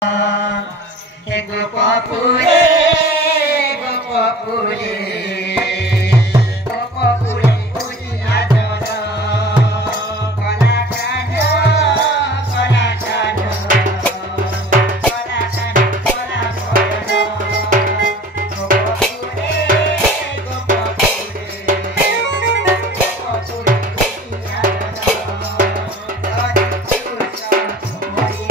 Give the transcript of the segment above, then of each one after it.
He gopapure, gopapure, gopapure, puri adoro, kolakano, kolakano, kolakano, kolakano, gopapure, gopapure, gopapure, puri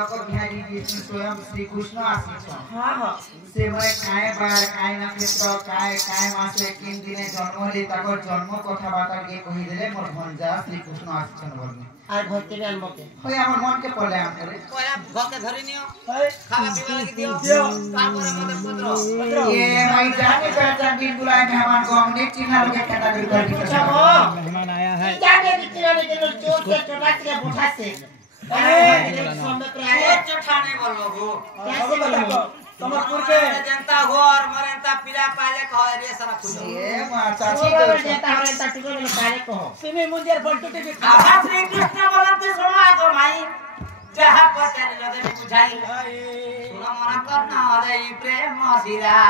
स्वयं श्री कृष्ण आसीछ हां हां से मैं काय बार काय नक्षत्र काय काय मासे किन दिने जन्म ले ताकर जन्म कथा बाता के कहि देले मोर भंजा श्री कृष्ण आसीछन बोलनी आर भक्ति में अनबके होय हमर मन के पले आम करे कोया भके धरि नियो खावा पीवा लगी दियो तापर मते पुत्र ये मैं जाने पहचान दिन बुलाए मेहमान को हमने चिन्हा लोग खाता कर मेहमान आया है जाने चिन्हा ने चोट से चोटा के बुठा से चठाने बोलो हो कैसे बोलो तुमपुर के जनता हो और मरनता पिला पाले कहो रे सारा कुछ ये मां चाची तो जनता मरनता टिको में पाले कहो सिने मुंजेर फलटू टीवी आहा श्री कृष्ण बोलते सुनो तो भाई जहां पर तेरे लगे बुझाई सुनो मना करना रे प्रेम सिरा।